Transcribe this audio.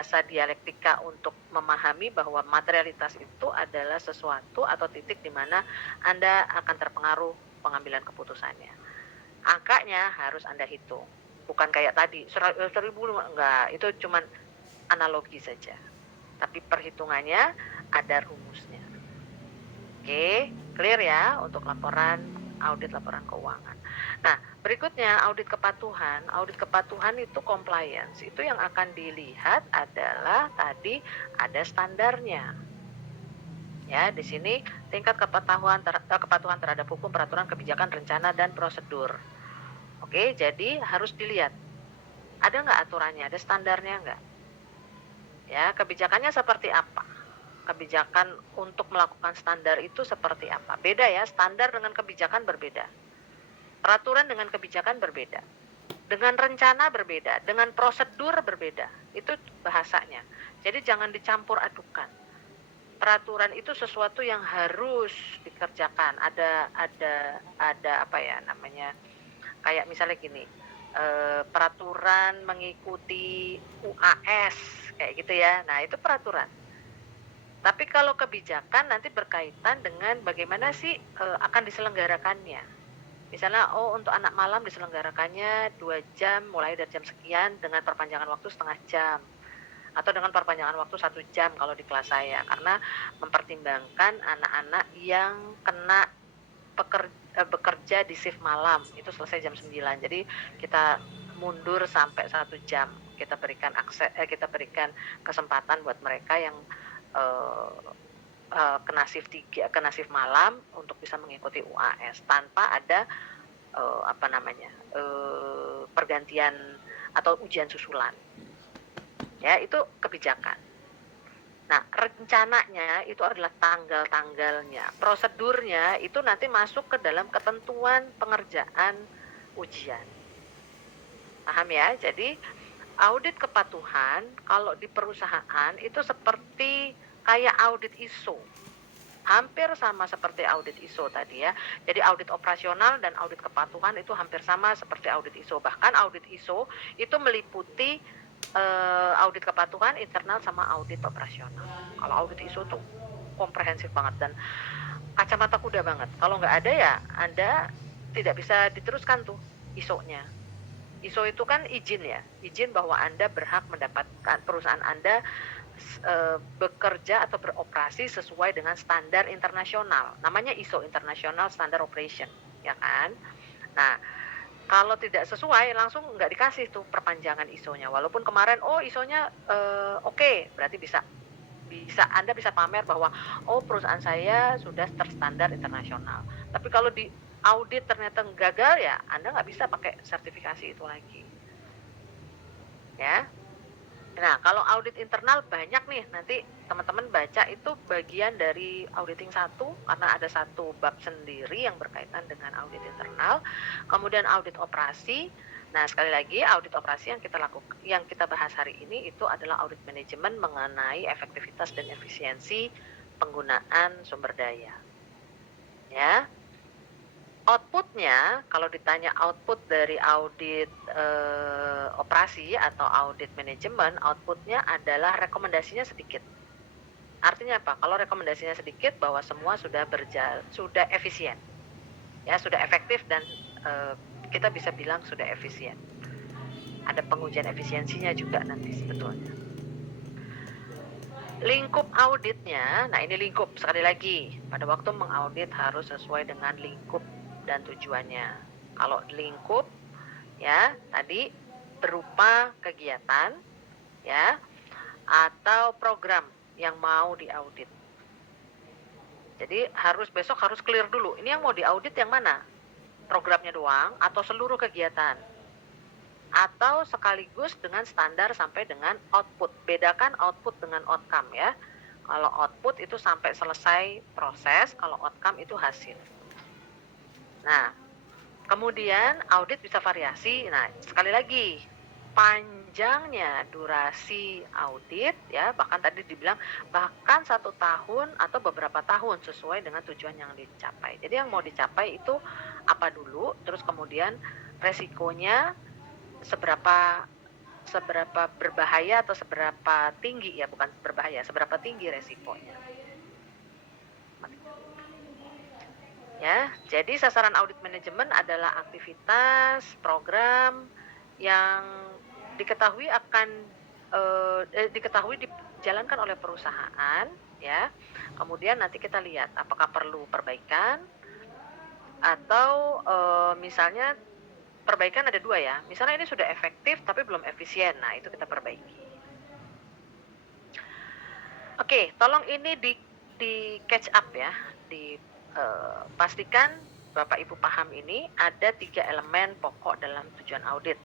bahasa dialektika untuk memahami bahwa materialitas itu adalah sesuatu atau titik di mana Anda akan terpengaruh pengambilan keputusannya. Angkanya harus Anda hitung. Bukan kayak tadi, 1000 enggak, itu cuman analogi saja. Tapi perhitungannya ada rumusnya. Oke, clear ya untuk audit laporan keuangan. Nah, berikutnya audit kepatuhan. Audit kepatuhan itu compliance. Itu yang akan dilihat adalah tadi ada standarnya. Ya, di sini tingkat kepatuhan terhadap hukum, peraturan, kebijakan, rencana, dan prosedur. Oke, jadi harus dilihat. Ada nggak aturannya? Ada standarnya nggak? Ya, kebijakannya seperti apa? Kebijakan untuk melakukan standar itu seperti apa? Beda ya, standar dengan kebijakan berbeda. Peraturan dengan kebijakan berbeda. Dengan rencana berbeda, dengan prosedur berbeda. Itu bahasanya. Jadi jangan dicampur adukan. Peraturan itu sesuatu yang harus dikerjakan. Ada apa ya namanya? Kayak misalnya gini, peraturan mengikuti UAS kayak gitu ya. Nah, itu peraturan. Tapi kalau kebijakan nanti berkaitan dengan bagaimana sih akan diselenggarakannya. Misalnya, untuk anak malam diselenggarakannya 2 jam mulai dari jam sekian dengan perpanjangan waktu setengah jam. Atau dengan perpanjangan waktu 1 jam kalau di kelas saya. Karena mempertimbangkan anak-anak yang kena bekerja di shift malam. Itu selesai jam 9. Jadi kita mundur sampai 1 jam. Kita berikan kesempatan buat mereka yang kena shift malam untuk bisa mengikuti UAS tanpa ada pergantian atau ujian susulan. Ya, itu kebijakan. Nah, rencananya itu adalah tanggal-tanggalnya. Prosedurnya itu nanti masuk ke dalam ketentuan pengerjaan ujian. Paham ya? Jadi audit kepatuhan kalau di perusahaan itu seperti kayak audit ISO. Hampir sama seperti audit ISO tadi ya. Jadi audit operasional dan audit kepatuhan itu hampir sama seperti audit ISO. Bahkan audit ISO itu meliputi audit kepatuhan internal sama audit operasional. Kalau audit ISO tuh komprehensif banget dan kacamata kuda banget. Kalau nggak ada ya Anda tidak bisa diteruskan tuh ISO-nya. ISO itu kan izin ya, izin bahwa Anda berhak mendapatkan perusahaan Anda bekerja atau beroperasi sesuai dengan standar internasional. Namanya ISO, International Standard Operation, ya kan? Nah, kalau tidak sesuai langsung nggak dikasih tuh perpanjangan ISO-nya. Walaupun kemarin ISO-nya oke, berarti bisa Anda bisa pamer bahwa perusahaan saya sudah terstandar internasional. Tapi kalau di audit ternyata gagal ya Anda nggak bisa pakai sertifikasi itu lagi. Ya. Nah, kalau audit internal banyak nih, nanti teman-teman baca itu bagian dari auditing 1, karena ada satu bab sendiri yang berkaitan dengan audit internal. Kemudian audit operasi. Nah, sekali lagi audit operasi yang kita bahas hari ini itu adalah audit manajemen mengenai efektivitas dan efisiensi penggunaan sumber daya. Ya. Outputnya, kalau ditanya output dari audit operasi atau audit manajemen, outputnya adalah rekomendasinya sedikit. Artinya apa? Kalau rekomendasinya sedikit, bahwa semua sudah efisien, ya sudah efektif dan kita bisa bilang sudah efisien. Ada pengujian efisiensinya juga nanti sebetulnya. Lingkup auditnya, nah ini lingkup sekali lagi. Pada waktu mengaudit harus sesuai dengan lingkup dan tujuannya. Kalau lingkup ya tadi berupa kegiatan ya atau program yang mau diaudit. Jadi besok harus clear dulu. Ini yang mau diaudit yang mana? Programnya doang atau seluruh kegiatan? Atau sekaligus dengan standar sampai dengan output. Bedakan output dengan outcome ya. Kalau output itu sampai selesai proses, kalau outcome itu hasil. Nah, kemudian audit bisa variasi. Nah, sekali lagi, panjangnya durasi audit ya, bahkan tadi dibilang bahkan 1 tahun atau beberapa tahun sesuai dengan tujuan yang dicapai. Jadi yang mau dicapai itu apa dulu, terus kemudian resikonya seberapa berbahaya atau seberapa tinggi ya, bukan berbahaya, seberapa tinggi resikonya. Ya, jadi sasaran audit manajemen adalah aktivitas, program yang diketahui diketahui dijalankan oleh perusahaan, ya. Kemudian nanti kita lihat apakah perlu perbaikan atau misalnya perbaikan ada 2 ya. Misalnya ini sudah efektif tapi belum efisien. Nah, itu kita perbaiki. Oke, tolong ini di catch up ya. Pastikan Bapak Ibu paham ini ada 3 elemen pokok dalam tujuan audit.